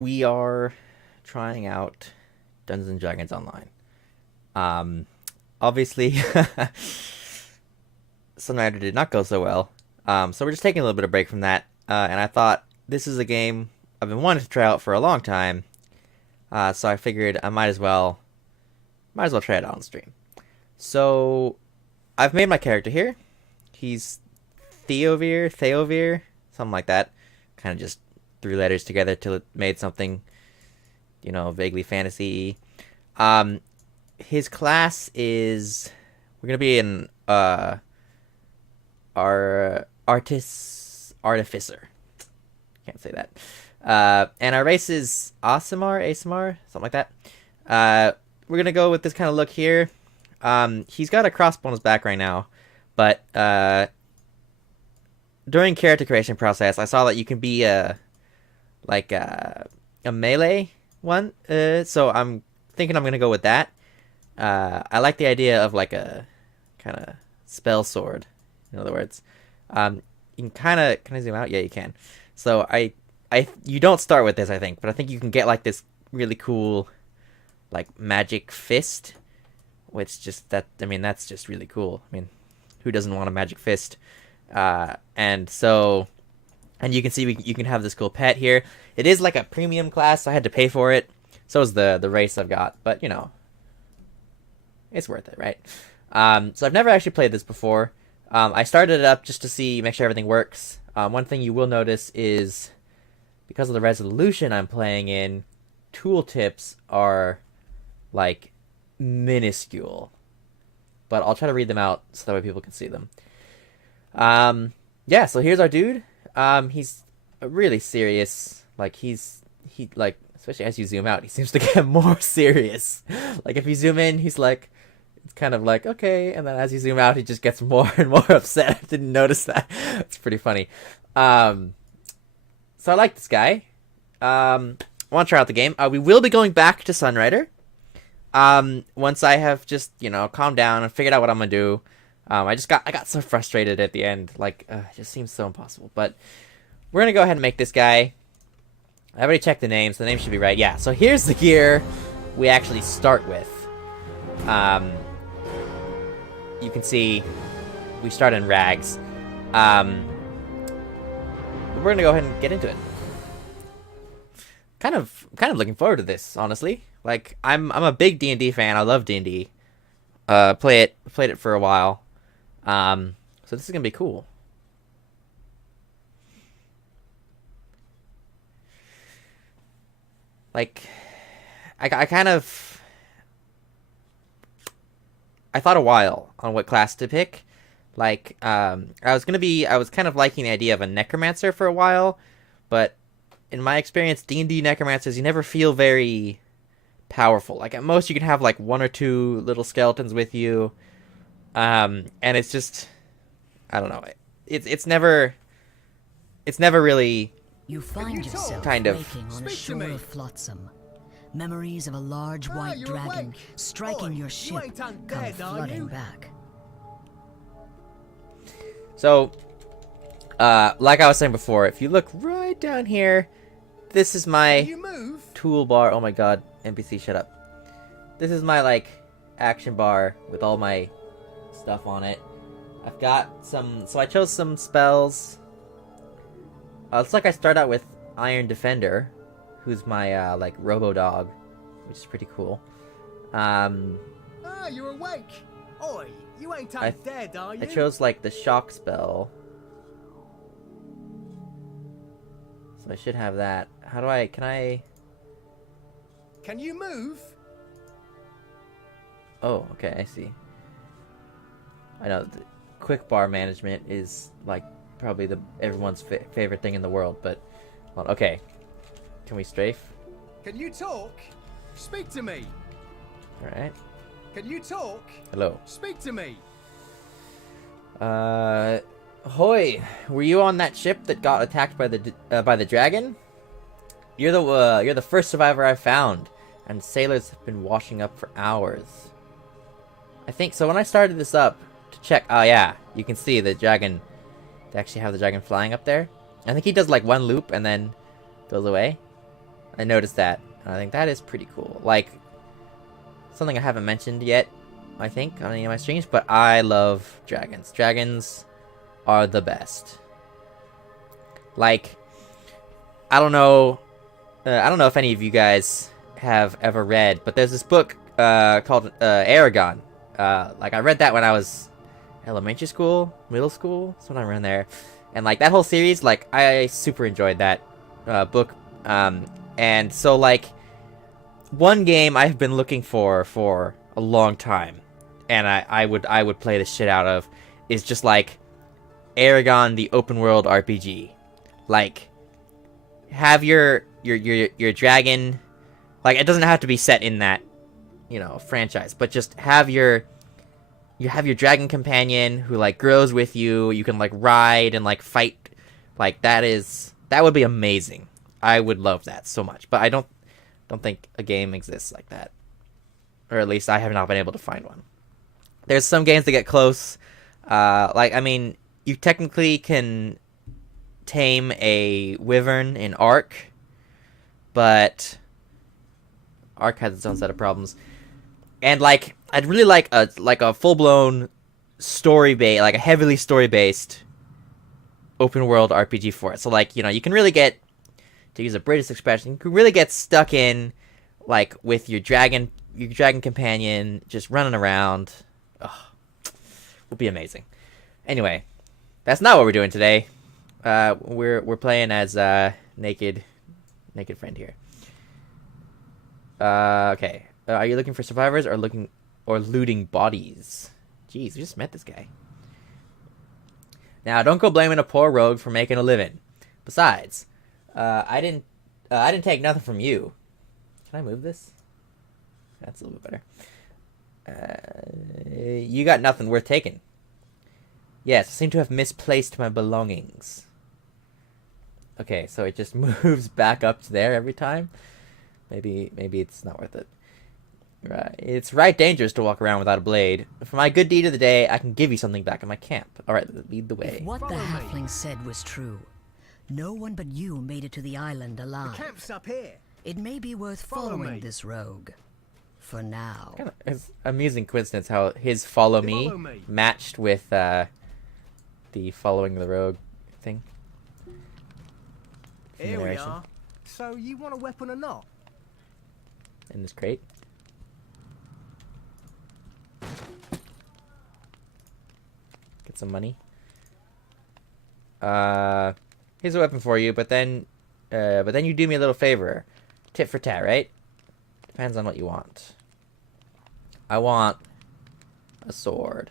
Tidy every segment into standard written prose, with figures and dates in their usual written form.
we are trying out Dungeons and Dragons Online. Um, Obviously, Sunrider did not go so well. So we're just taking a little bit of break from that. And I thought this is a game I've been wanting to try out for a long time. So I figured I might as well try it out on stream. So I've made my character here. He's Theovir, something like that. Kind of just three letters together till it made something, vaguely fantasy. Um, his class is we're gonna be an artificer. Can't say that. And our race is Asimar, something like that. We're gonna go with this kind of look here. He's got a crossbow on his back right now, but during character creation process, I saw that you can be a melee one. So I'm thinking I'm gonna go with that. I like the idea of like a kind of spell sword. In other words, you can can I zoom out? Yeah, you can. So you don't start with this, I think, but I think you can get like this really cool, like magic fist, which that's just really cool. I mean, who doesn't want a magic fist? And you can see you can have this cool pet here. It is like a premium class, so I had to pay for it. So is the race I've got, but it's worth it, right? So I've never actually played this before. I started it up just to make sure everything works. One thing you will notice is because of the resolution I'm playing in, tooltips are like minuscule. But I'll try to read them out so that way people can see them. Yeah, so here's our dude. He's really serious. Like especially as you zoom out, he seems to get more serious. Like if you zoom in, he's like, it's kind of like okay, and then as you zoom out, he just gets more and more upset. I didn't notice that. It's pretty funny. So I like this guy. I want to try out the game. We will be going back to Sunrider. Once I have just calmed down and figured out what I'm gonna do. I got so frustrated at the end. Like it just seems so impossible. But we're gonna go ahead and make this guy. I already checked the name, so the name should be right. Yeah. So here's the gear we actually start with. You can see we start in rags. We're gonna go ahead and get into it. Kind of looking forward to this, honestly. Like I'm a big D&D fan. I love D&D. Played it for a while. So this is gonna be cool. Like, I thought a while on what class to pick. Like, I was kind of liking the idea of a necromancer for a while, but in my experience, D&D necromancers, you never feel very powerful. Like at most, you can have like one or two little skeletons with you, and it's just, I don't know. It's never really You find yourself kind of. waking on a shore of flotsam. Memories of a large white dragon awake. striking Oi, your you ship ain't come undead, are flooding you? back. So, like I was saying before, if you look right down here, this is my You move. toolbar. Oh my god, NPC, shut up. This is my, like, action bar with all my stuff on it. I've got so I chose some spells. Looks like I start out with Iron Defender, who's my, like, robo-dog, which is pretty cool. Ah, you're awake. Oi, you ain't I undead, are you? I chose, like, the shock spell. So I should have that. Can I... Can you move? Oh, okay, I see. I know, the quick bar management is, like, probably everyone's favorite thing in the world, but... Well, okay. Can we strafe? Can you talk? Speak to me. Alright. Can you talk? Hello. Speak to me. Hoy, were you on that ship that got attacked by the dragon? You're the first survivor I've found, and sailors have been washing up for hours. I think so. When I started this up to check, oh yeah, you can see the dragon. They actually have the dragon flying up there. I think he does like one loop and then goes away. I noticed that. And I think that is pretty cool. Like, something I haven't mentioned yet, I think, on any of my streams, but I love dragons. Dragons are the best. Like, I don't know if any of you guys have ever read, but there's this book called Aragon. Like, I read that when I was elementary school, middle school, somewhere around there. And, like, that whole series, like, I super enjoyed that book. And so, like, one game I've been looking for a long time, and I would play the shit out of, is just, like, Aragon, the open world RPG. Like, have your dragon, like, it doesn't have to be set in that, you know, franchise, but just have your dragon companion who, like, grows with you. You can, like, ride and, like, fight. Like, that would be amazing. I would love that so much, but I don't think a game exists like that, or at least I have not been able to find one. There's some games that get close. Like, I mean, you technically can tame a wyvern in Ark, but Ark has its own set of problems. And, like, I'd really like a full-blown story-based, like a heavily story-based open-world RPG for it. So, like, you know, you can really get, to use a British expression, you can really get stuck in, like, with your dragon companion just running around. Oh, would be amazing. Anyway, that's not what we're doing today. We're playing as naked friend here. Okay. Are you looking for survivors or looting bodies? Jeez, we just met this guy. Now, don't go blaming a poor rogue for making a living. Besides, I didn't take nothing from you. Can I move this? That's a little bit better. You got nothing worth taking. Yes, I seem to have misplaced my belongings. Okay, so it just moves back up to there every time. Maybe it's not worth it. Right, it's right dangerous to walk around without a blade. For my good deed of the day, I can give you something back in my camp. All right, lead the way. If what the halfling said was true, no one but you made it to the island alive. The camp's up here. It may be worth Follow following me. this rogue. For now. It's amusing coincidence how his follow me matched with the following the rogue thing. Here we are. So you want a weapon or not? In this crate. Get some money. Here's a weapon for you, but then you do me a little favor. Tit for tat, right? Depends on what you want. I want a sword.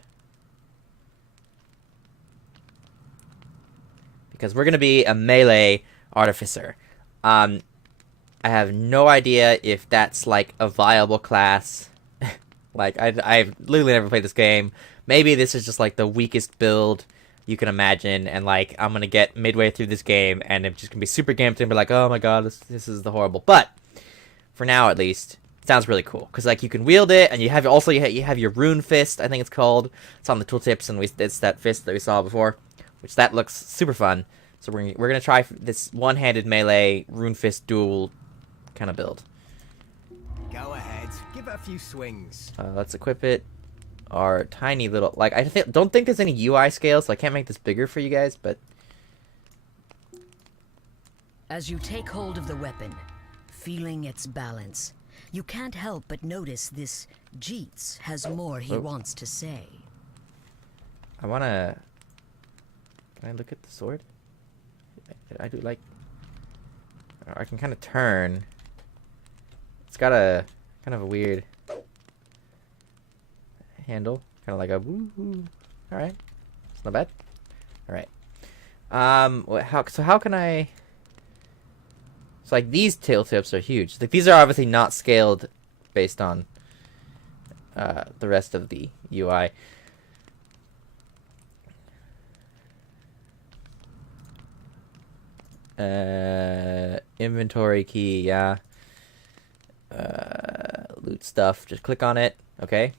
Because we're gonna be a melee artificer. I have no idea if that's, like, a viable class. Like, I've literally never played this game. Maybe this is just, like, the weakest build you can imagine, and, like, I'm gonna get midway through this game, and it's just gonna be super gamed and be like, oh my god, this is the horrible. But, for now at least, it sounds really cool. Because, like, you can wield it, and you have your rune fist, I think it's called. It's on the tooltips, and it's that fist that we saw before. Which, that looks super fun. So we're gonna try this one-handed melee rune fist duel kind of build. Go ahead. Give it a few swings. Let's equip it. Our tiny little, like, don't think there's any UI scale, so I can't make this bigger for you guys, but As you take hold of the weapon, feeling its balance, you can't help but notice this Jeets has more he wants to say. I wanna. Can I look at the sword? I do like. I can kind of turn. It's got a kind of a weird handle, kind of like a woo. All right, it's not bad. All right. How can I? So, like, these tail tips are huge. Like, these are obviously not scaled based on the rest of the UI. Inventory key, yeah. Loot stuff, just click on it. Okay.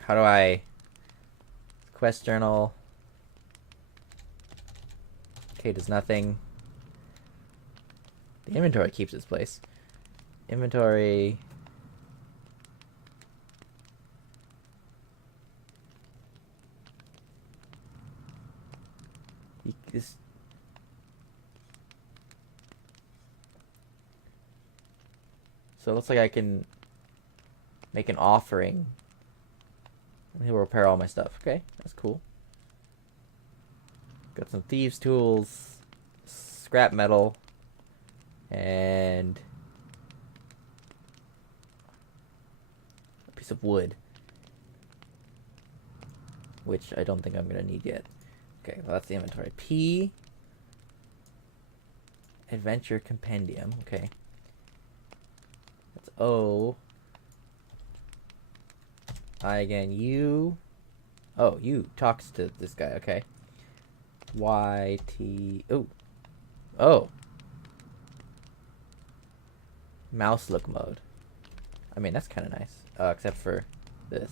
How do I... Quest journal. Okay, does nothing. The inventory keeps its place. Inventory. This. So it looks like I can make an offering. And he'll repair all my stuff. Okay, that's cool. Got some thieves' tools, scrap metal, and a piece of wood, which I don't think I'm gonna need yet. Okay, well that's the inventory. P. Adventure Compendium. Okay. That's O. I again. U. Oh, U talks to this guy. Okay. Y T. Oh. Oh. Mouse look mode. I mean, that's kind of nice. Except for this.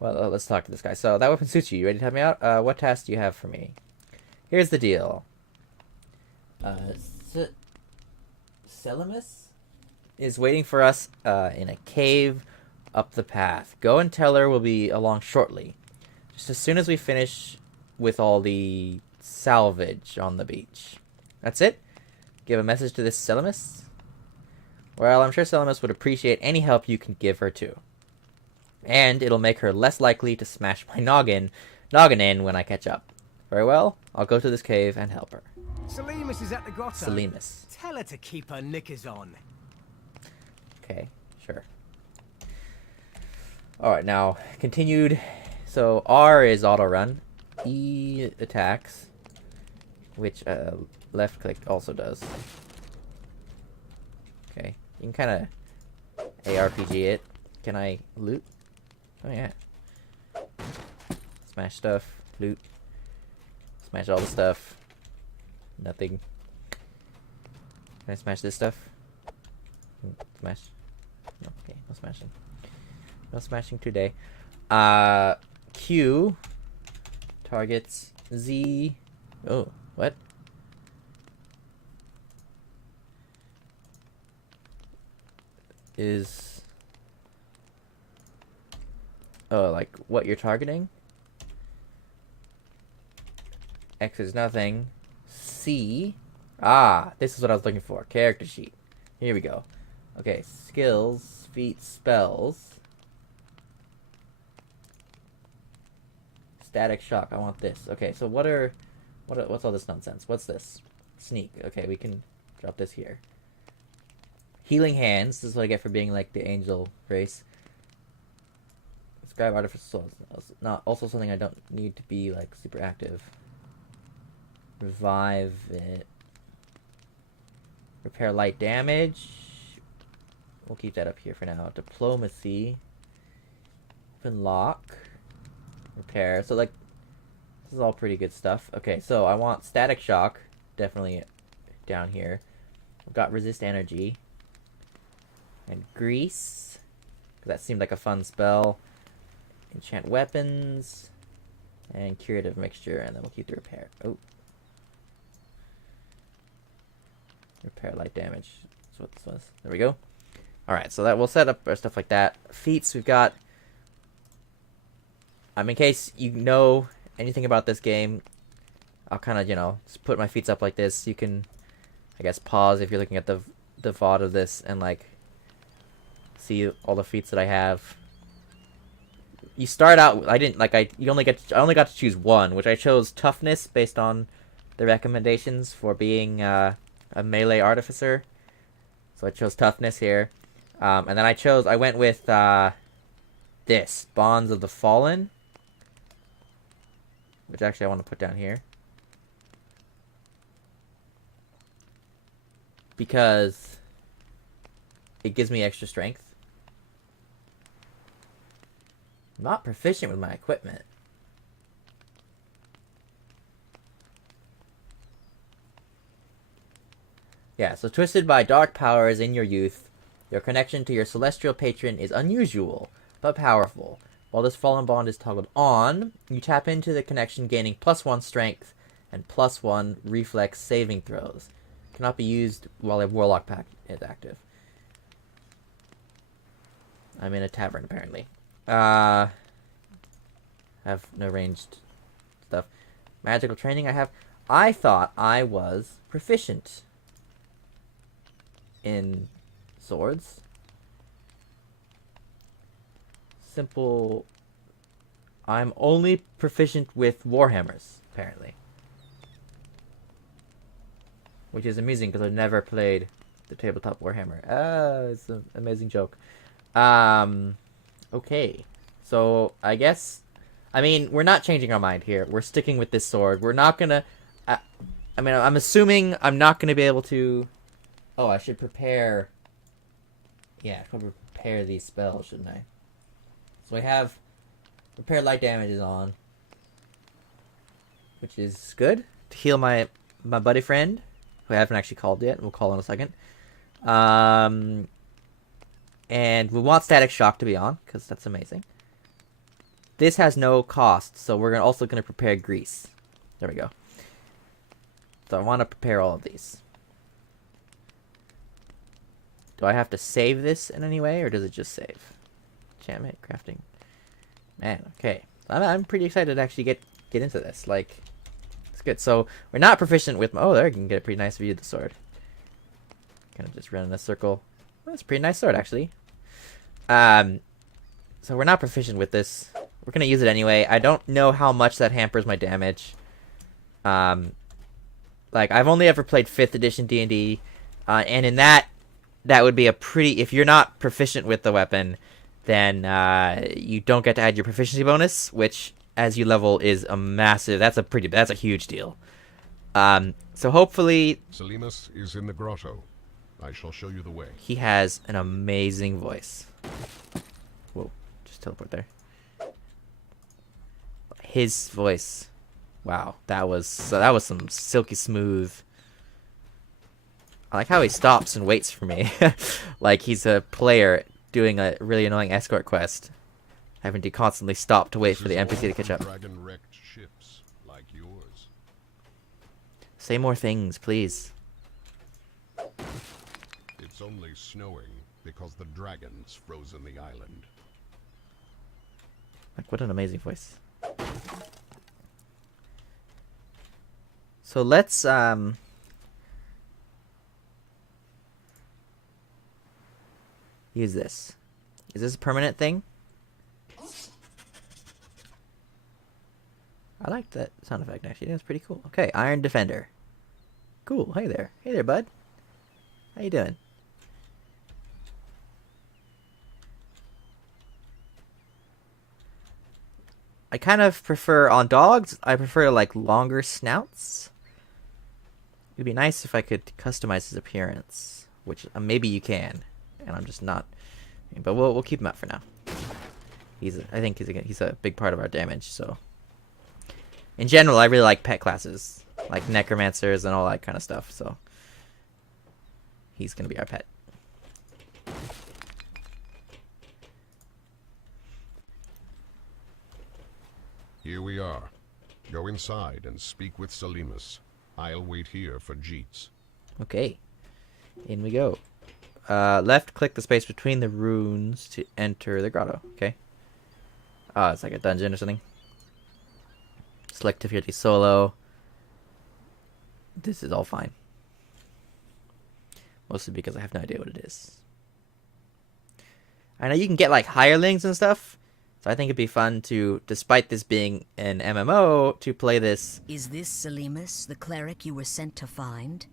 Well, let's talk to this guy. So, that weapon suits you. You ready to help me out? What task do you have for me? Here's the deal. Selimus is waiting for us in a cave up the path. Go and tell her we'll be along shortly. Just as soon as we finish with all the salvage on the beach. That's it? Give a message to this Selimus? Well, I'm sure Selimus would appreciate any help you can give her too. And it'll make her less likely to smash my noggin in when I catch up. Very well, I'll go to this cave and help her. Selimus is at the grotto. Selimus. Tell her to keep her knickers on. Okay, sure. Alright, now, continued. So, R is auto run. E attacks. Which, left click also does. Okay, you can kind of ARPG it. Can I loot? Oh yeah. Smash stuff. Loot. Smash all the stuff. Nothing. Can I smash this stuff? Smash. No, okay, no smashing. No smashing today. Q targets Z. Oh, what? Is like what you're targeting? X is nothing. C. Ah, this is what I was looking for. Character sheet. Here we go. Okay, skills, feats, spells. Static shock. I want this. Okay, so what's all this nonsense? What's this? Sneak. Okay, we can drop this here. Healing hands. This is what I get for being like the angel race. Describe artificial souls. Not also something I don't need to be like super active. Revive it. Repair light damage. We'll keep that up here for now. Diplomacy. Open lock. Repair. So like, this is all pretty good stuff. Okay, so I want static shock. Definitely down here. I've got resist energy. And grease. Because that seemed like a fun spell. Enchant weapons. And curative mixture. And then we'll keep the repair. Oh. Repair light damage. That's what this was. There we go. Alright, so that we'll set up our stuff like that. Feats, we've got... in case you know anything about this game, I'll kind of, just put my feats up like this. You can, I guess, pause if you're looking at the VOD of this and, like, see all the feats that I have. You start out, I only got to choose one, which I chose toughness based on the recommendations for being a melee artificer. So I chose toughness here. And then I went with this, Bonds of the Fallen. Which actually I want to put down here. Because it gives me extra strength. I'm not proficient with my equipment. Yeah, so twisted by dark powers in your youth, your connection to your celestial patron is unusual, but powerful. While this fallen bond is toggled on, you tap into the connection, gaining +1 strength and +1 reflex saving throws. Cannot be used while a Warlock pack is active. I'm in a tavern, apparently. Have no ranged stuff. Magical training I have. I thought I was proficient in swords. Simple. I'm only proficient with warhammers, apparently. Which is amusing because I've never played the tabletop warhammer. It's an amazing joke. Okay. So, I guess... I mean, we're not changing our mind here. We're sticking with this sword. We're not gonna... I mean, I'm assuming I'm not gonna be able to... Oh, I should prepare... Yeah, I should probably prepare these spells, shouldn't I? So I have... Prepare light damage is on. Which is good. To heal my buddy friend, who I haven't actually called yet. We'll call in a second. And we want Static Shock to be on, because that's amazing. This has no cost, so we're also going to prepare Grease. There we go. So I want to prepare all of these. Do I have to save this in any way, or does it just save? Enchantment, crafting. Man, okay. I'm pretty excited to actually get into this. Like, it's good. So, we're not proficient with... Oh, there, you can get a pretty nice view of the sword. Kind of just run in a circle. Well, that's a pretty nice sword, actually. So we're not proficient with this. We're going to use it anyway. I don't know how much that hampers my damage. Like, I've only ever played 5th edition D&D. And in that would be a pretty... If you're not proficient with the weapon, then you don't get to add your proficiency bonus, which, as you level, is a massive... That's a huge deal. So hopefully... Selimus is in the grotto. I shall show you the way. He has an amazing voice. Whoa, just teleport there. His voice. Wow, that was some silky smooth. I like how he stops and waits for me. Like he's a player doing a really annoying escort quest, having to constantly stop to wait for the NPC to catch up. Dragon-wrecked ships like yours. Say more things, please. It's only snowing because the dragons frozen the island. Like, what an amazing voice. So let's use this. Is this a permanent thing? I like that sound effect, actually. That's pretty cool. Okay, Iron Defender. Cool. Hey there. Hey there, bud. How you doing? I kind of prefer, on dogs, I prefer, like, longer snouts. It'd be nice if I could customize his appearance, which maybe you can, and I'm just not. But we'll keep him out for now. I think he's a big part of our damage. So, in general, I really like pet classes, like necromancers and all that kind of stuff. So, he's gonna be our pet. Here we are. Go inside and speak with Selimus. I'll wait here for Jeets. Okay. In we go. Left click the space between the runes to enter the grotto. Okay. Oh, it's like a dungeon or something. Select difficulty solo. This is all fine. Mostly because I have no idea what it is. I know you can get like hirelings and stuff. So I think it'd be fun to, despite this being an MMO, to play this. Is this Selimus, the cleric you were sent to find?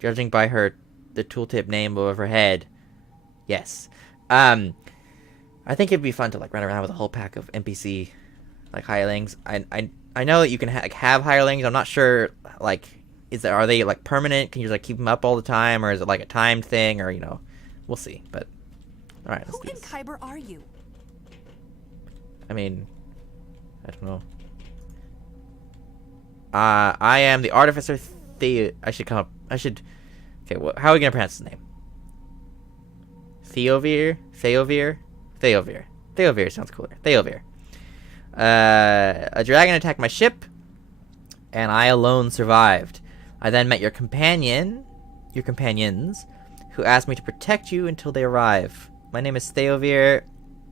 Judging by the tooltip name above her head, yes. I think it'd be fun to like run around with a whole pack of NPC like hirelings. I know that you can have hirelings. I'm not sure like are they like permanent? Can you like keep them up all the time, or is it like a timed thing, or we'll see. But all right, let's Who do in this. Kyber are you? I mean, I don't know. I am the artificer. I should come up. Okay, how are we gonna pronounce his name? Theovir sounds cooler. Theovir. A dragon attacked my ship, and I alone survived. I then met your companions, who asked me to protect you until they arrive. My name is Theovir,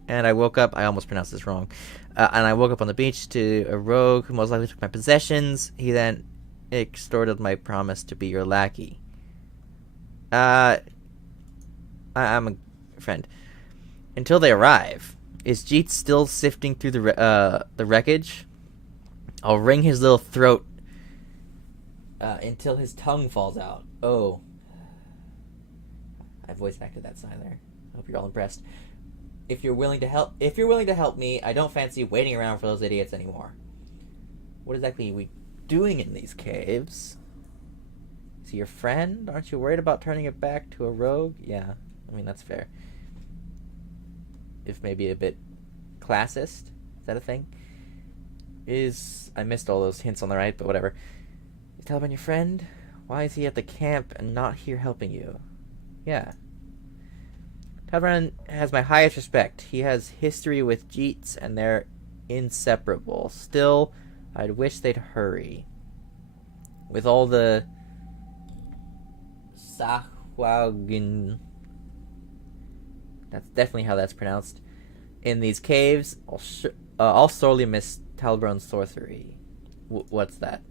and I woke up... I almost pronounced this wrong. And I woke up on the beach to a rogue who most likely took my possessions. He then extorted my promise to be your lackey. I'm a friend. Until they arrive. Is Jeet still sifting through the wreckage? I'll wring his little throat until his tongue falls out. Oh. I voice acted that sign there. Hope you're all impressed. If you're willing to help me, I don't fancy waiting around for those idiots anymore. What exactly are we doing in these caves? Is he your friend? Aren't you worried about turning it back to a rogue? Yeah, I mean, that's fair. If maybe a bit classist? Is that a thing? I missed all those hints on the right, but whatever. Is Taliban your friend? Why is he at the camp and not here helping you? Yeah. Taliban has my highest respect. He has history with Jeets, and they're inseparable. Still, I'd wish they'd hurry. With all the Sahwagin, that's definitely how that's pronounced, in these caves, I'll sorely miss Talbron's sorcery. What's that?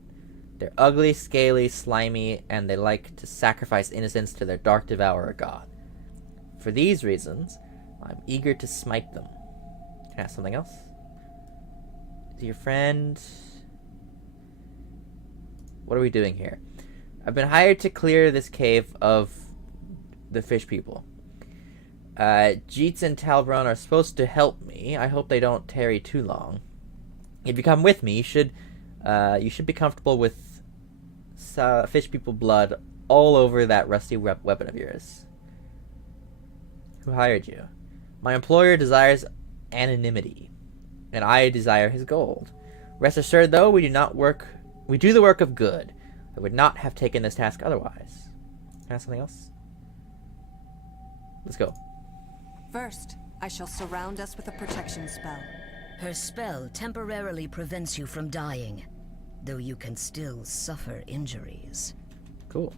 They're ugly, scaly, slimy, and they like to sacrifice innocents to their dark devourer god. For these reasons, I'm eager to smite them. Can I ask something else? Is he your friend? What are we doing here? I've been hired to clear this cave of the fish people. Jeets and Talbron are supposed to help me. I hope they don't tarry too long. If you come with me, you should be comfortable with fish people blood all over that rusty weapon of yours. Who hired you? My employer desires anonymity, and I desire his gold. Rest assured, though, we do the work of good. I would not have taken this task otherwise. Can I ask something else? Let's go. First, I shall surround us with a protection spell. Her spell temporarily prevents you from dying, though you can still suffer injuries. Cool.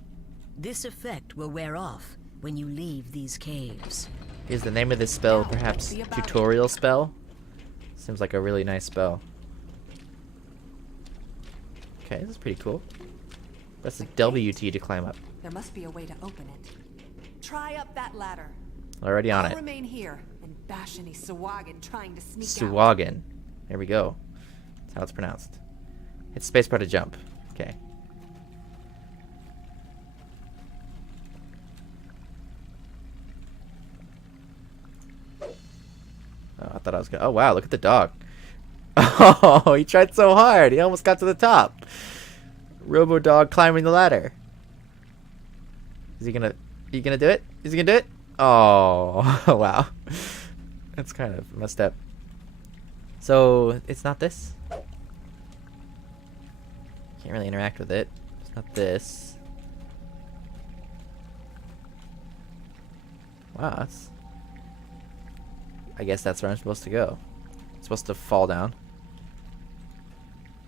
This effect will wear off when you leave these caves. Is the name of this spell perhaps tutorial spell? Seems like a really nice spell. Okay, this is pretty cool. That's a WT to climb up. There must be a way to open it. Try up that ladder. Already on I'll it. remain here and bash any Sawagin trying to sneak out. Sawagin. There we go. That's how it's pronounced. Hit spacebar to jump. Okay. Oh, I thought I was gonna... Oh, wow, look at the dog. Oh, he tried so hard. He almost got to the top. Robo dog climbing the ladder. Is he gonna do it? Is he gonna do it? Oh, wow. That's kind of messed up. So, it's not this? Can't really interact with it. It's not this. Wow, that's... I guess that's where I'm supposed to go. I'm supposed to fall down.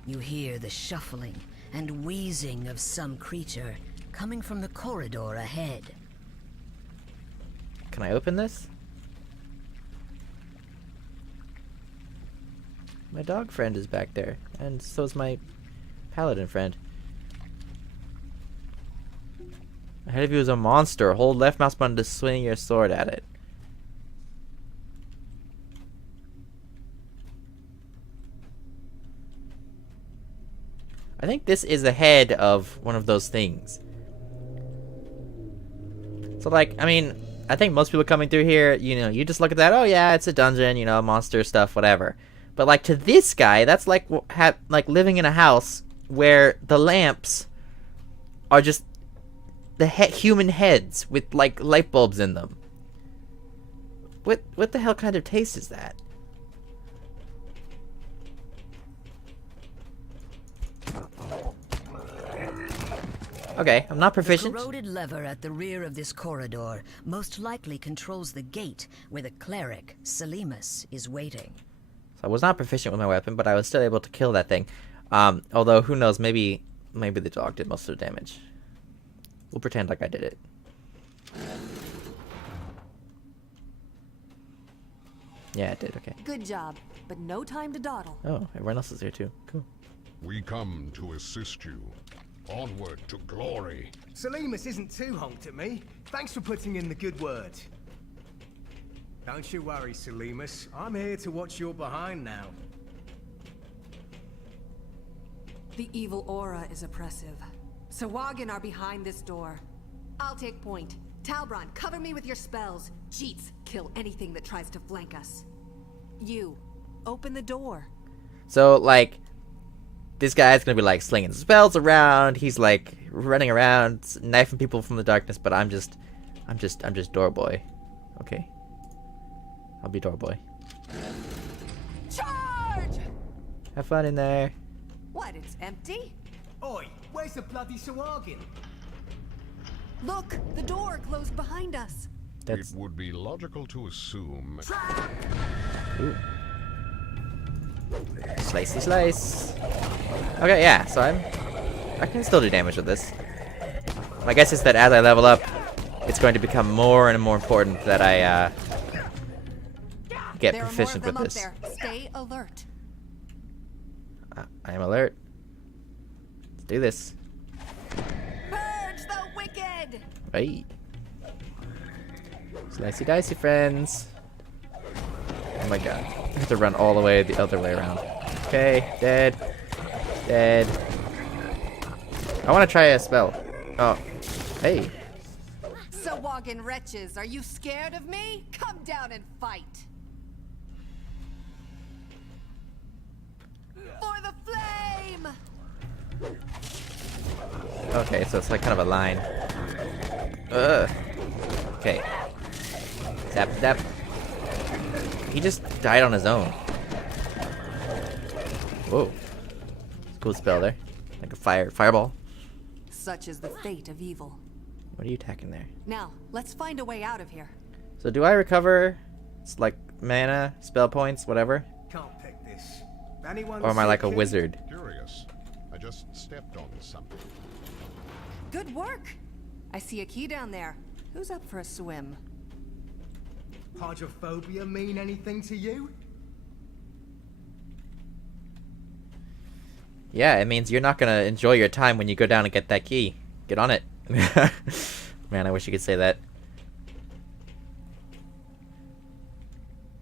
You hear the shuffling and wheezing of some creature coming from the corridor ahead. Can I open this? My dog friend is back there, and so is my paladin friend. Ahead of you is a monster. Hold left mouse button to swing your sword at it. I think this is ahead of one of those things. So, like, I mean, I think most people coming through here, you know, you just look at that, oh yeah, it's a dungeon, you know, monster stuff, whatever. But, like, to this guy, that's like living in a house where the lamps are just the human heads with, like, light bulbs in them. What the hell kind of taste is that? Okay, I'm not proficient. The corroded lever at the rear of this corridor most likely controls the gate where the cleric, Selimus, is waiting. So I was not proficient with my weapon, but I was still able to kill that thing. Although, who knows, maybe maybe the dog did most of the damage. We'll pretend like I did it. Yeah, it did. Okay. Good job, but no time to dawdle. Oh, everyone else is here too. Cool. We come to assist you. Onward to glory. Selimus isn't too honked at me. Thanks for putting in the good word. Don't you worry, Selimus. I'm here to watch your behind now. The evil aura is oppressive. Sawagan are behind this door. I'll take point. Talbron, cover me with your spells. Jeets, kill anything that tries to flank us. You, open the door. So, like, this guy's gonna be, like, slinging spells around. He's, like, running around, knifing people from the darkness, but I'm just door boy. Okay. I'll be door boy. Charge! Have fun in there. What, it's empty? Oi, where's the bloody Sawagan? Look, the door closed behind us. That's It would be logical to assume. ooh. Slicey slice. Okay, yeah, so I can still do damage with this. My guess is that as I level up, it's going to become more and more important that I get There are more of proficient them with up this. there. Stay alert. I am alert. Let's do this. Purge the wicked! Right. Slicey dicey, friends. Oh my god. I have to run all the way the other way around. Okay, dead. Dead. I want to try a spell. Oh. Hey. Sawagan wretches, are you scared of me? Come down and fight. For the flame! Okay, so it's like kind of a line. Ugh. Okay. Zap, zap. He just died on his own. Whoa. Cool spell there. Like a fireball. Such is the fate of evil. What are you attacking there? Now, let's find a way out of here. So do I recover, like, mana, spell points, whatever? Can't pick this. Anyone Or am I like a sick? wizard? Curious. I just stepped on something. Good work! I see a key down there. Who's up for a swim? Hydrophobia mean anything to you? Yeah, it means you're not gonna enjoy your time when you go down and get that key. Get on it. Man, I wish you could say that.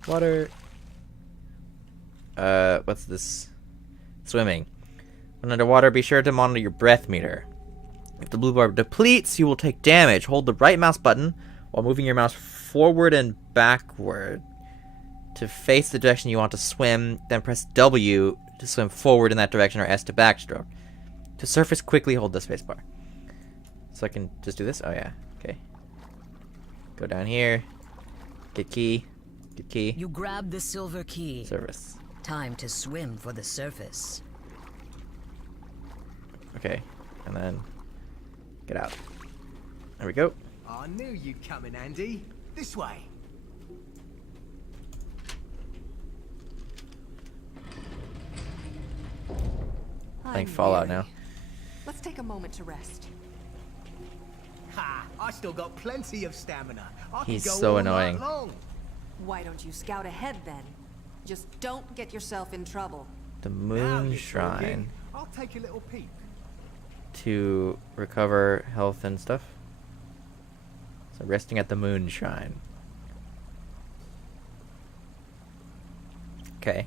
Water. What's this? Swimming. When underwater, be sure to monitor your breath meter. If the blue bar depletes, you will take damage. Hold the right mouse button while moving your mouse forward and backward to face the direction you want to swim, then press W to swim forward in that direction or S to backstroke. To surface quickly, hold the spacebar. So I can just do this? Oh yeah, okay. Go down here, get key, get key, You grab the silver key. service. Time to swim for the surface. Okay, and then get out. There we go. I knew you'd come in handy. This way. Playing I'm Fallout weary. now. Let's take a moment to rest. Ha! I still got plenty of stamina. I He's can go so all night annoying. long. Why don't you scout ahead then? Just don't get yourself in trouble. The Now Moon you're Shrine talking. I'll take a little peek. to recover health and stuff. So resting at the Moon Shrine. Okay.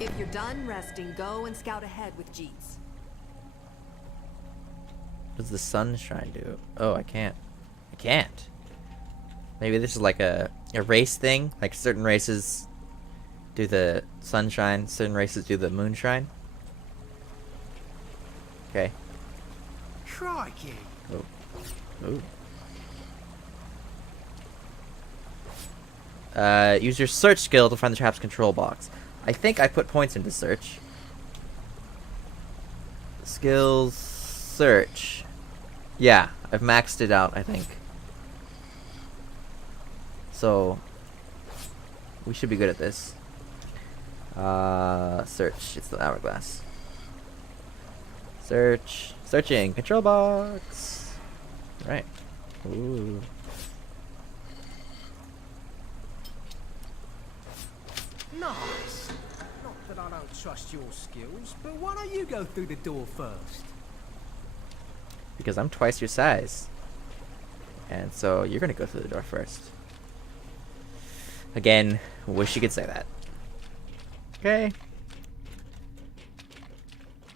If you're done resting, go and scout ahead with Jeets. What does the Sun Shrine do? Oh, I can't. I can't. Maybe this is like a race thing? Like certain races do the Sunshine, certain races do the Moonshine? Okay. Crikey! Ooh. Use your search skill to find the trap's control box. I think I put points into search. Skills, search. Yeah, I've maxed it out, I think. So, we should be good at this. Search. It's the hourglass. Search. Searching. Control box. Right. Ooh. Nice. Not that I don't trust your skills, but why don't you go through the door first? Because I'm twice your size. And so you're gonna go through the door first. Again, wish you could say that. Okay.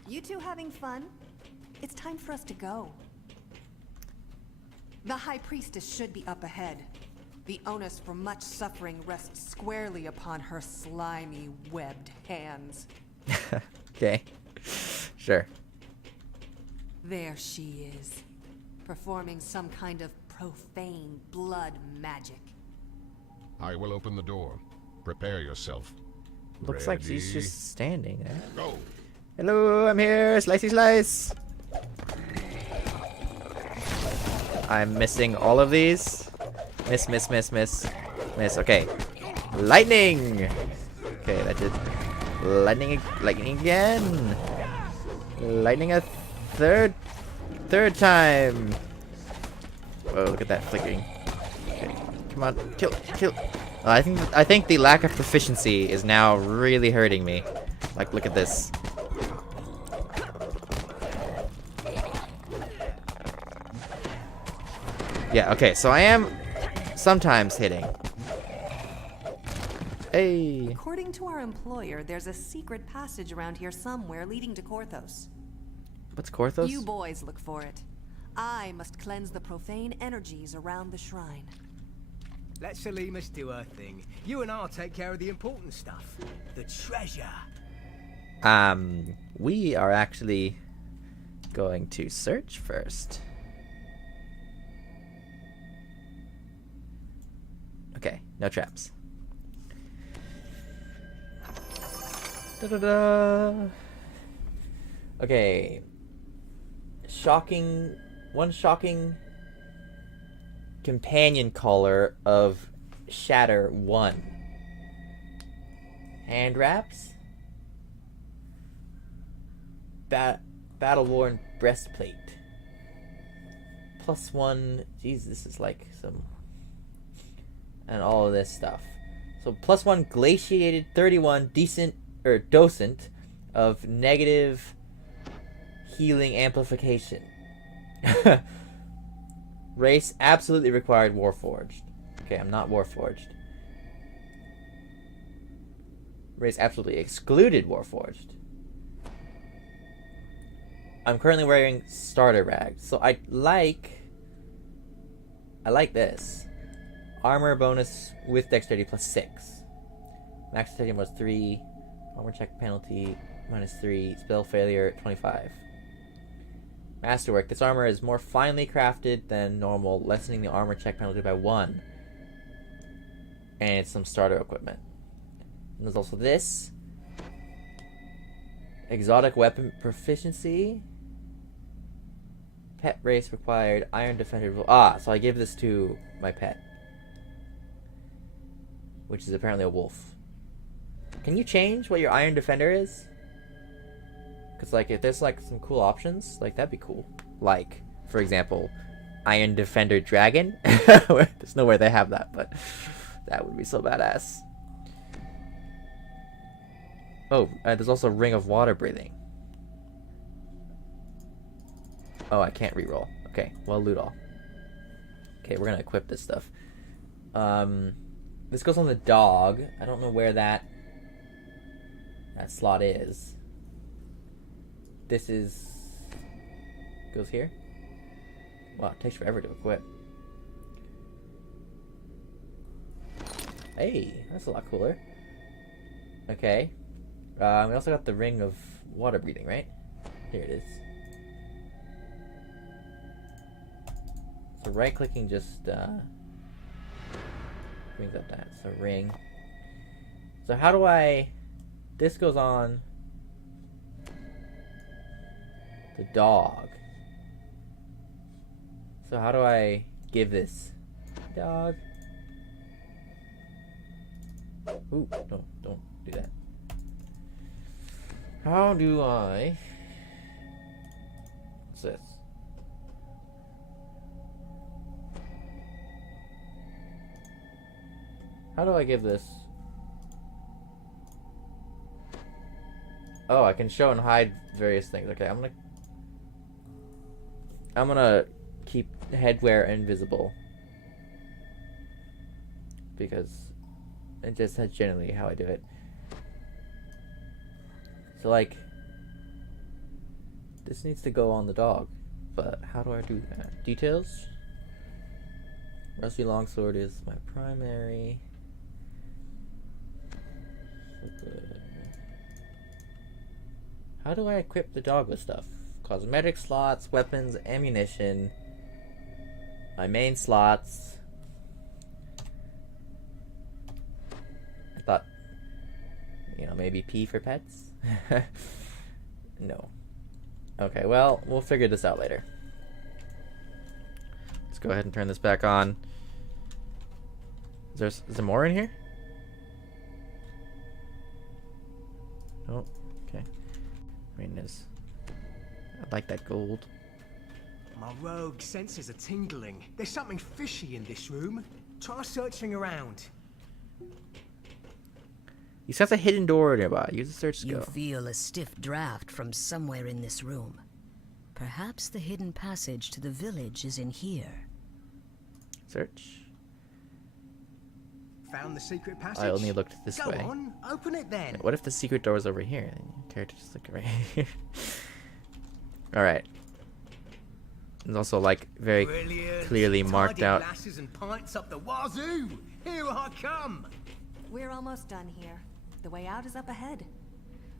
You two having fun? It's time for us to go. The High Priestess should be up ahead. The onus for much suffering rests squarely upon her slimy, webbed hands. Okay. Sure. There she is, performing some kind of profane blood magic. I will open the door. Prepare yourself. Looks like she's Ready? just standing there. Go. Hello, I'm here. Slicey slice. I'm missing all of these. Miss, miss, miss, miss. Miss. Okay. Lightning. Okay, that did. Lightning. Lightning again. Lightning a third time. Oh, look at that flickering. Okay. Come on, kill. I think the lack of proficiency is now really hurting me. Like, look at this. Yeah, okay, so I am sometimes hitting. Hey. According to our employer, there's a secret passage around here somewhere leading to Korthos. What's Korthos? You boys look for it. I must cleanse the profane energies around the shrine. Let Selimus do her thing. You and I'll take care of the important stuff. The treasure. We are actually going to search first. Okay, no traps. Da-da-da. Okay. One shocking companion color of Shatter 1. Hand wraps. Battle-worn breastplate. +1. Jeez, this is like some. And all of this stuff. So +1 glaciated 31 docent of negative healing amplification. Race absolutely required Warforged. Okay, I'm not Warforged. Race absolutely excluded Warforged. I'm currently wearing starter rags, so I like this. Armor bonus with dexterity +6. Max titanium was 3. Armor check penalty -3. Spell failure 25. Masterwork. This armor is more finely crafted than normal, lessening the armor check penalty by 1. And it's some starter equipment. And there's also this. Exotic weapon proficiency. Pet race required. Iron defender. So I give this to my pet. Which is apparently a wolf. Can you change what your Iron Defender is? Because, like, if there's, like, some cool options, like, that'd be cool. Like, for example, Iron Defender Dragon. There's nowhere they have that, but that would be so badass. Oh, there's also Ring of Water Breathing. Oh, I can't reroll. Okay, well, loot all. Okay, we're gonna equip this stuff. This goes on the dog. I don't know where that slot is. This goes here. Wow, it takes forever to equip. Hey, that's a lot cooler. Okay. We also got the Ring of Water Breathing, right? Here it is. So right-clicking just brings up that. So ring. So how do I... This goes on the dog. So how do I give this? Dog. Ooh, no, don't do that. How do I... What's this? How do I give this... Oh, I can show and hide various things. Okay, I'm gonna keep headwear invisible. Because it just that's generally how I do it. So like this needs to go on the dog. But how do I do that? Details? Rusty longsword is my primary. How do I equip the dog with stuff? Cosmetic slots, weapons, ammunition, my main slots. I thought, you know, maybe P for pets? No. Okay, well, we'll figure this out later. Let's go ahead and turn this back on. Is there more in here? Oh, okay. I mean, I like that gold. My rogue senses are tingling. There's something fishy in this room. Try searching around. You sense a hidden door nearby. Use the search You skill. feel a stiff draft from somewhere in this room. Perhaps the hidden passage to the village is in here. Search. Found the secret passage? I only looked this Go way. on, open it then. What if the secret door is over here? Then your character just look right here. Alright. It's also like very Brilliant. clearly marked Tidy out. glasses and pints up the wazoo. Here I come. We're almost done here. The way out is up ahead.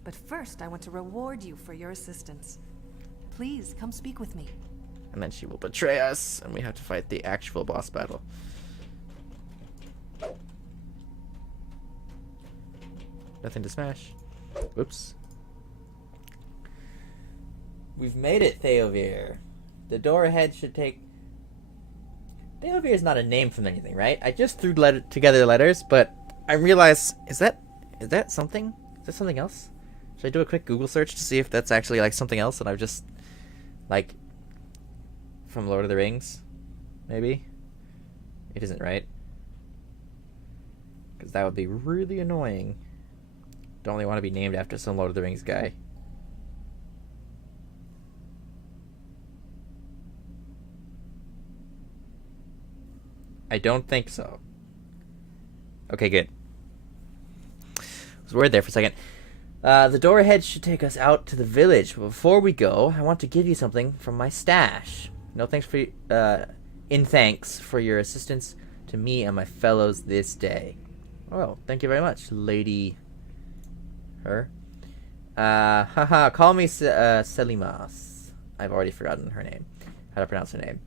But first, I want to reward you for your assistance. Please, come speak with me. And then she will betray us, and we have to fight the actual boss battle. Nothing to smash. Whoops. We've made it, Theovir. The door ahead should take... Theovir is not a name from anything, right? I just threw together letters, but I realized... Is that something? Is that something else? Should I do a quick Google search to see if that's actually like something else and I've just... Like... From Lord of the Rings? Maybe? It isn't, right? Because that would be really annoying. Don't really want to be named after some Lord of the Rings guy. I don't think so. Okay, good. I was worried there for a second. The door ahead should take us out to the village. But before we go, I want to give you something from my stash. No thanks for in thanks for your assistance to me and my fellows this day. Oh, thank you very much, lady. Her. Call me Selimas. I've already forgotten her name. How to pronounce her name.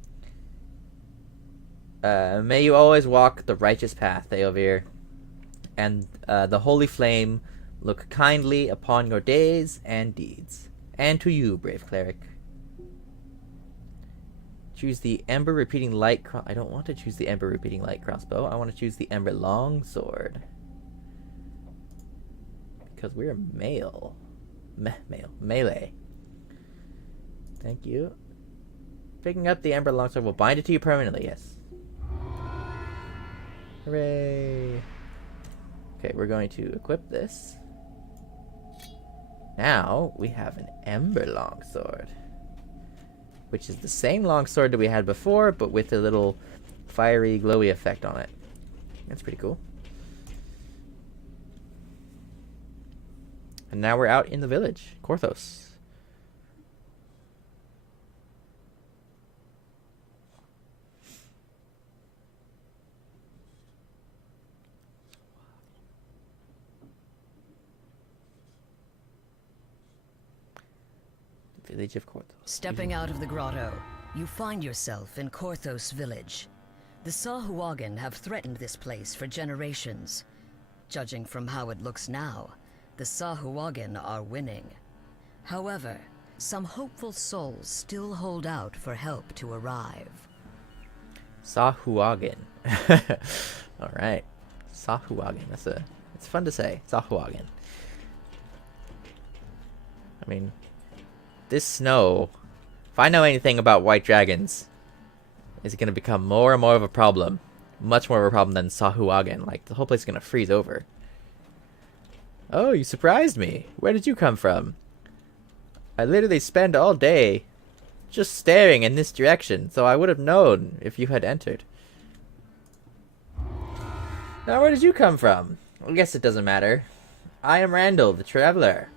May you always walk the righteous path, Theovir, and the holy flame look kindly upon your days and deeds. And to you, brave cleric. Choose the Ember Repeating Light I don't want to choose the Ember Repeating Light crossbow. I want to choose the Ember Longsword. Because we're male. Melee. Thank you. Picking up the Ember Longsword will bind it to you permanently, yes. Hooray! Okay, we're going to equip this. Now we have an Ember Longsword, which is the same longsword that we had before, but with a little fiery, glowy effect on it. That's pretty cool. And now we're out in the village, Korthos. Village of Korthos. Stepping out of the grotto, you find yourself in Korthos village. The Sahuagin have threatened this place for generations. Judging from how it looks now, the Sahuagin are winning. However, some hopeful souls still hold out for help to arrive. Sahuagin. Alright. Sahuagin. It's fun to say. Sahuagin. I mean, this snow, if I know anything about white dragons, is going to become more and more of a problem. Much more of a problem than Sahuagin. Like, the whole place is going to freeze over. Oh, you surprised me. Where did you come from? I literally spend all day just staring in this direction, so I would have known if you had entered. Now, where did you come from? I guess it doesn't matter. I am Randall, the Traveler.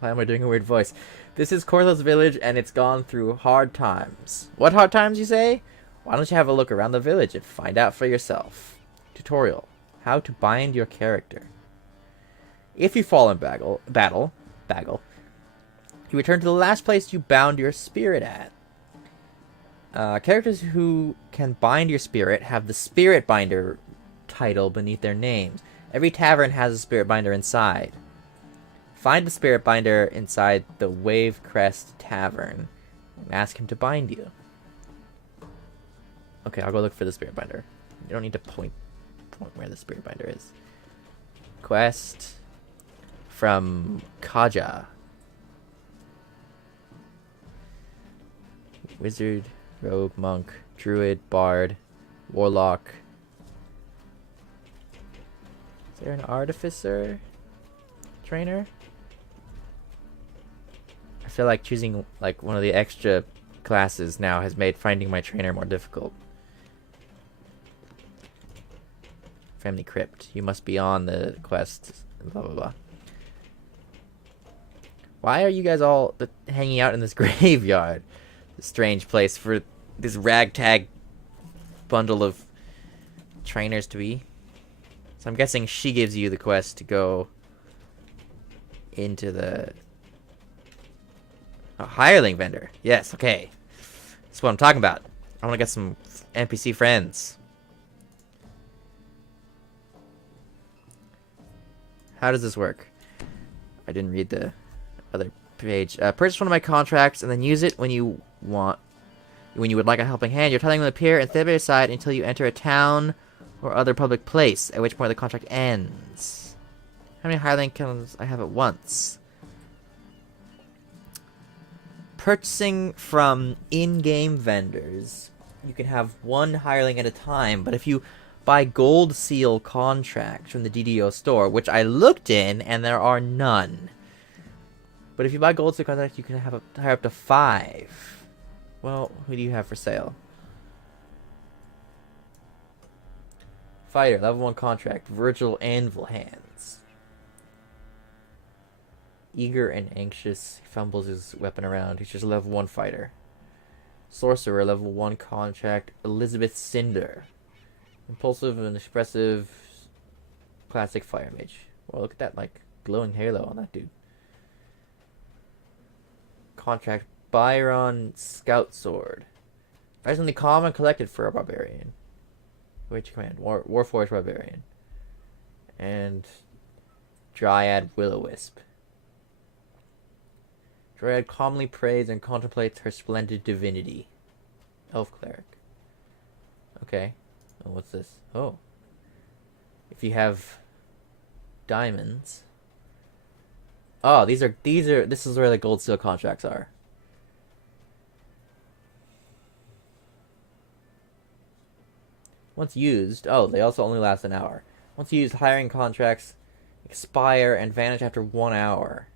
Why am I doing a weird voice? This is Korthos village, and it's gone through hard times. What hard times, you say? Why don't you have a look around the village and find out for yourself. Tutorial. How to bind your character. If you fall in battle, you return to the last place you bound your spirit at. Characters who can bind your spirit have the Spirit Binder title beneath their names. Every tavern has a Spirit Binder inside. Find the Spirit Binder inside the Wave Crest Tavern and ask him to bind you. Okay, I'll go look for the Spirit Binder. You don't need to point where the Spirit Binder is. Quest from Kaja. Wizard, rogue, monk, druid, bard, warlock. Is there an artificer trainer? I feel like choosing like one of the extra classes now has made finding my trainer more difficult. Family crypt. You must be on the quest. Blah blah blah. Why are you guys all hanging out in this graveyard? A strange place for this ragtag bundle of trainers to be. So I'm guessing she gives you the quest to go into the hireling vendor. Yes, okay. That's what I'm talking about. I want to get some NPC friends. How does this work? I didn't read the other page. Purchase one of my contracts and then use it when you would like a helping hand. You're telling them to appear and stay by your side until you enter a town or other public place, at which point the contract ends. How many hireling can I have at once? Purchasing from in-game vendors, you can have one hireling at a time, but if you buy gold seal contracts from the DDO store, which I looked in and there are none. But if you buy gold seal contracts, you can hire up to 5. Well, who do you have for sale? Fighter, level 1 contract, Virgil Anvil Hands. Eager and anxious, he fumbles his weapon around. He's just a level 1 fighter. Sorcerer, level 1 contract, Elizabeth Cinder. Impulsive and expressive, classic fire mage. Well, look at that, like, glowing halo on that dude. Contract, Byron Scout Sword. That's only common collected for a barbarian. Which command? Warforged Barbarian. And Dryad Will-O-Wisp. Dryad calmly prays and contemplates her splendid divinity. Elf Cleric. Okay. Oh, what's this? Oh. If you have diamonds. Oh, this is where the gold seal contracts are. Once used, oh, they also only last an hour. Once used, hiring contracts expire and vanish after 1 hour.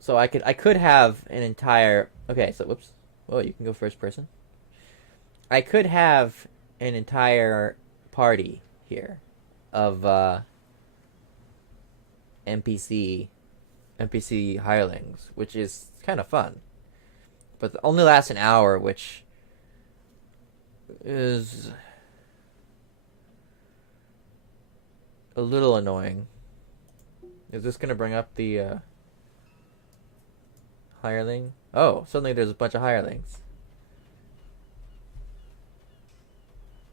So I could have an entire... Okay, so whoops. Whoa, you can go first person. I could have an entire party here of NPC hirelings, which is kind of fun. But it only lasts an hour, which is a little annoying. Is this going to bring up the hireling? Oh, suddenly there's a bunch of hirelings.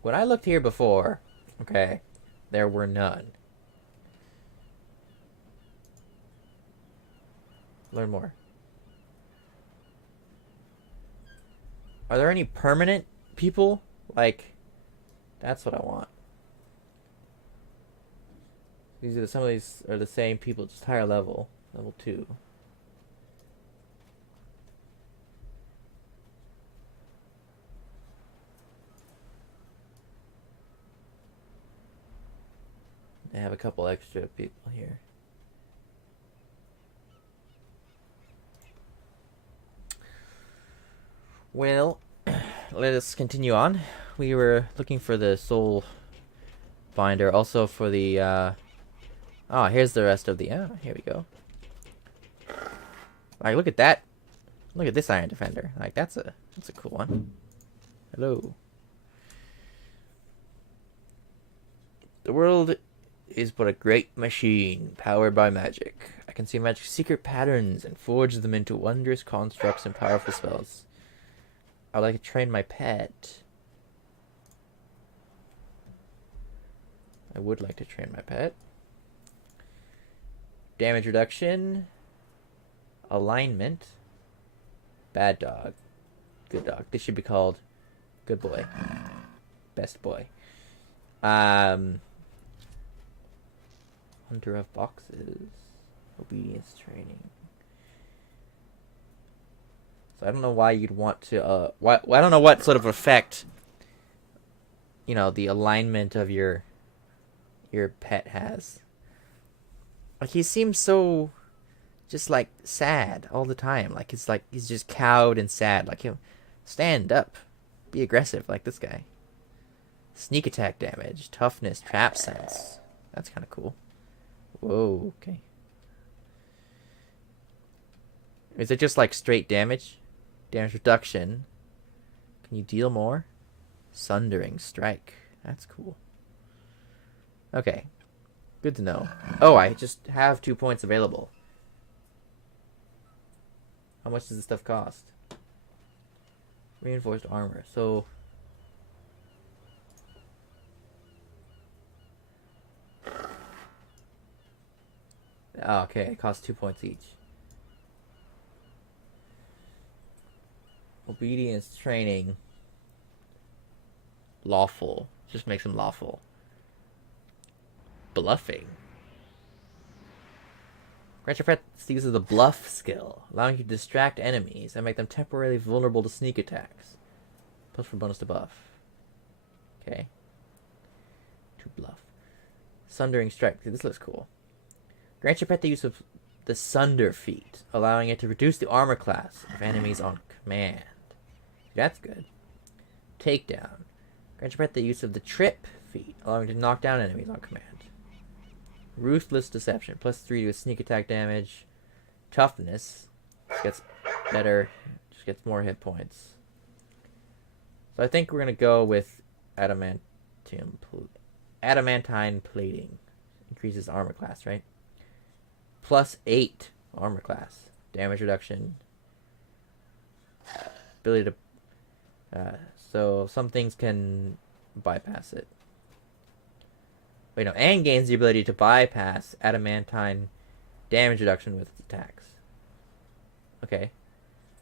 When I looked here before, okay, there were none. Learn more. Are there any permanent people? Like, that's what I want. Some of these are the same people, just higher level. Level 2. They have a couple extra people here. Well, let us continue on. We were looking for the soul finder, also for the oh, here's the rest of the here we go. Like, look at that. Look at this iron defender. Like, that's a cool one. Hello. The world is but a great machine powered by magic. I can see magic's secret patterns and forge them into wondrous constructs and powerful spells. I'd like to train my pet. I would like to train my pet. Damage reduction. Alignment. Bad dog. Good dog. This should be called good boy. Best boy. Hunter of boxes. Obedience training. So I don't know why you'd want to I don't know what sort of effect, you know, the alignment of your pet has. Like, he seems so just like sad all the time. Like he's just cowed and sad. Like, he'll stand up, be aggressive like this guy. Sneak attack damage, toughness, trap sense. That's kind of cool. Whoa, okay. Is it just like straight damage? Damage reduction. Can you deal more? Sundering strike. That's cool. Okay. Good to know. Oh, I just have 2 points available. How much does this stuff cost? Reinforced armor. So... oh, okay, it costs 2 points each. Obedience training. Lawful. Just makes him lawful. Bluffing. Grant your pet uses the bluff skill, allowing you to distract enemies and make them temporarily vulnerable to sneak attacks. Plus for bonus to buff. Okay. To bluff. Sundering strike. This looks cool. Grant your pet the use of the Sunder feat, allowing it to reduce the armor class of enemies on command. That's good. Takedown. Grant your pet the use of the Trip feat, allowing it to knock down enemies on command. Ruthless Deception, +3 to sneak attack damage. Toughness. Just gets better. Just gets more hit points. So I think we're going to go with adamantine plating. Increases armor class, right? +8 armor class. Damage reduction. Ability to... so some things can bypass it. Wait, no. And gains the ability to bypass adamantine damage reduction with its attacks. Okay.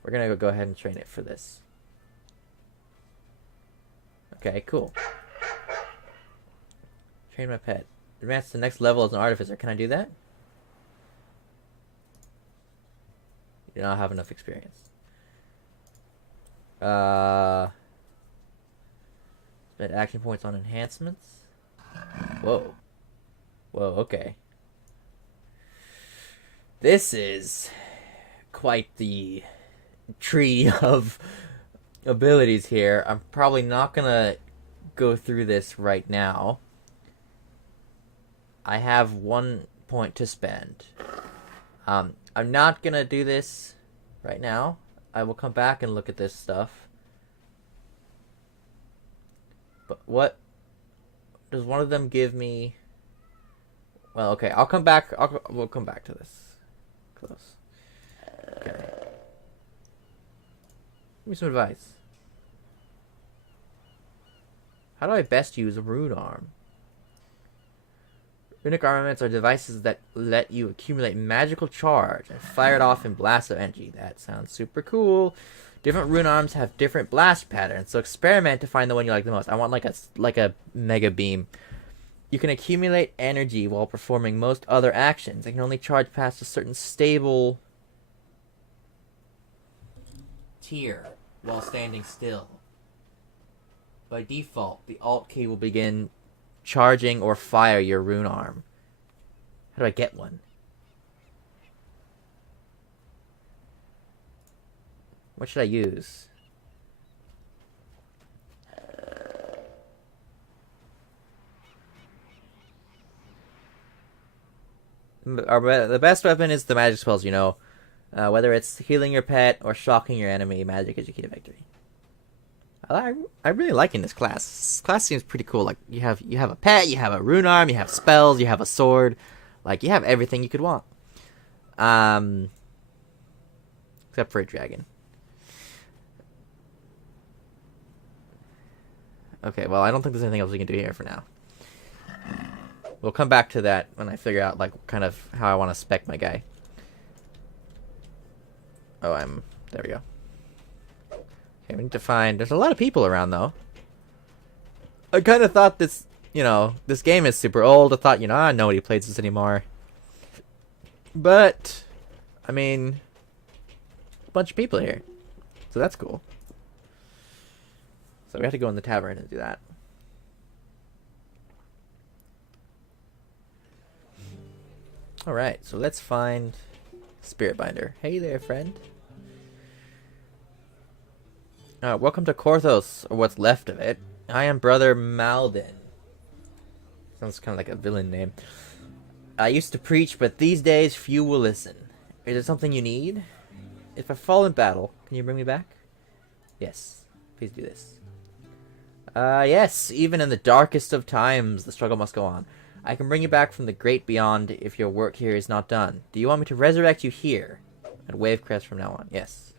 We're going to go ahead and train it for this. Okay, cool. Train my pet. Advance to the next level as an artificer. Can I do that? You do not have enough experience. Spend action points on enhancements. Whoa. Whoa, okay. This is quite the tree of abilities here. I'm probably not gonna go through this right now. I have 1 point to spend. I'm not gonna do this right now. I will come back and look at this stuff. But what does one of them give me? Well, okay, I'll come back. We'll come back to this. Close. Okay. Give me some advice. How do I best use a rune arm? Runic armaments are devices that let you accumulate magical charge and fire it off in blasts of energy. That sounds super cool. Different rune arms have different blast patterns, so experiment to find the one you like the most. I want like a mega beam. You can accumulate energy while performing most other actions. It can only charge past a certain stable tier while standing still. By default, the Alt key will begin charging or fire your rune arm. How do I get one? What should I use? The best weapon is the magic spells, you know. Whether it's healing your pet or shocking your enemy, magic is your key to victory. I'm really liking this class. This class seems pretty cool. Like you have a pet, you have a rune arm, you have spells, you have a sword. Like you have everything you could want. Except for a dragon. Okay, well, I don't think there's anything else we can do here for now. We'll come back to that when I figure out, like, kind of how I want to spec my guy. Oh, there we go. Okay, we need to find... There's a lot of people around, though. I kind of thought this, this game is super old. I thought, nobody plays this anymore. But, I mean, a bunch of people here. So that's cool. So we have to go in the tavern and do that. Alright, so let's find Spirit Binder. Hey there, friend. Welcome to Korthos, or what's left of it. I am Brother Malden. Sounds kind of like a villain name. I used to preach, but these days few will listen. Is there something you need? If I fall in battle, can you bring me back? Yes, please do this. Yes, even in the darkest of times, the struggle must go on. I can bring you back from the great beyond if your work here is not done. Do you want me to resurrect you here? At Wavecrest from now on, yes.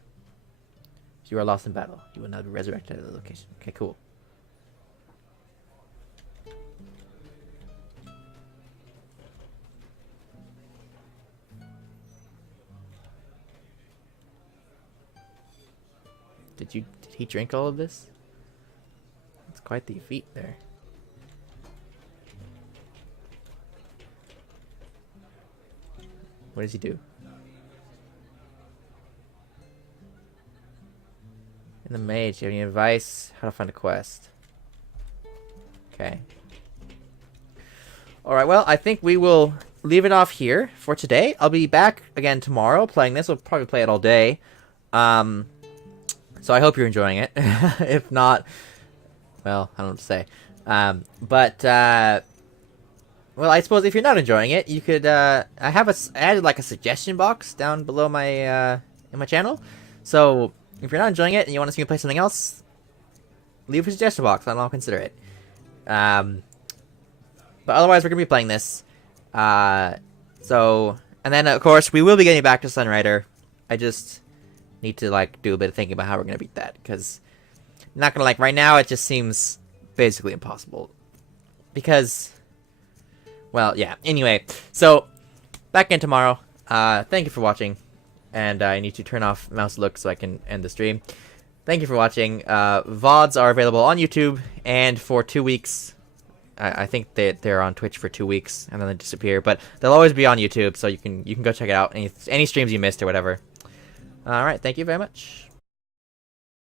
If you are lost in battle, you will now be resurrected at the location. Okay, cool. Did he drink all of this? That's quite the feat there. What does he do? In the mage, do you have any advice? How to find a quest? Okay. Alright, well, I think we will leave it off here for today. I'll be back again tomorrow playing this. We'll probably play it all day. So I hope you're enjoying it. If not, well, I don't know what to say. Well, I suppose if you're not enjoying it, you could, I added like a suggestion box down below my, in my channel. So, if you're not enjoying it and you want to see me play something else, leave a suggestion box and I'll consider it. But otherwise, we're going to be playing this. And then, of course, we will be getting back to Sunrider. I just need to, like, do a bit of thinking about how we're going to beat that. Because, not going to, like, right now, it just seems basically impossible. Because... well, yeah. Anyway, so back in tomorrow. Thank you for watching, and I need to turn off mouse look so I can end the stream. Thank you for watching. VODs are available on YouTube, and for 2 weeks, I think they're on Twitch for 2 weeks, and then they disappear. But they'll always be on YouTube, so you can go check it out. Any streams you missed or whatever. All right. Thank you very much.